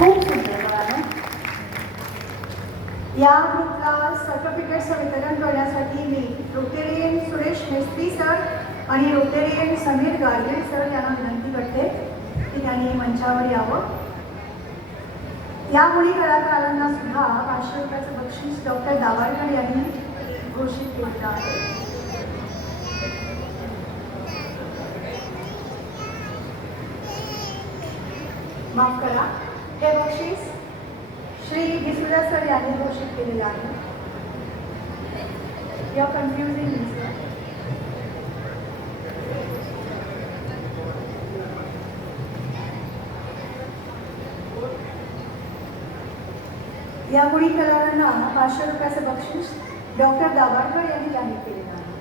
खूप सुंदर बघा. या ग्रुपला सर्टिफिकेटचं वितरण करण्यासाठी मी रोटेरियन सुरेश मेस्त्री सर आणि रोटेरियन समीर गार्गे सर यांना विनंती करते की त्यांनी मंचावर यावं. या मुली कलाकारांना सुद्धा 500 रुपयाचं बक्षीस डॉक्टर दाभाडकर यांनी घोषित केलेलं आहे. माफ करा, हे बक्षीस श्री डिसुजा सर यांनी घोषित केलेले आहे. You are confusing me sir. या गुणी कलाकारांना 500 रुपयाचं बक्षीस डॉक्टर दाभाडकर यांनी जाहीर केलेलं आहे.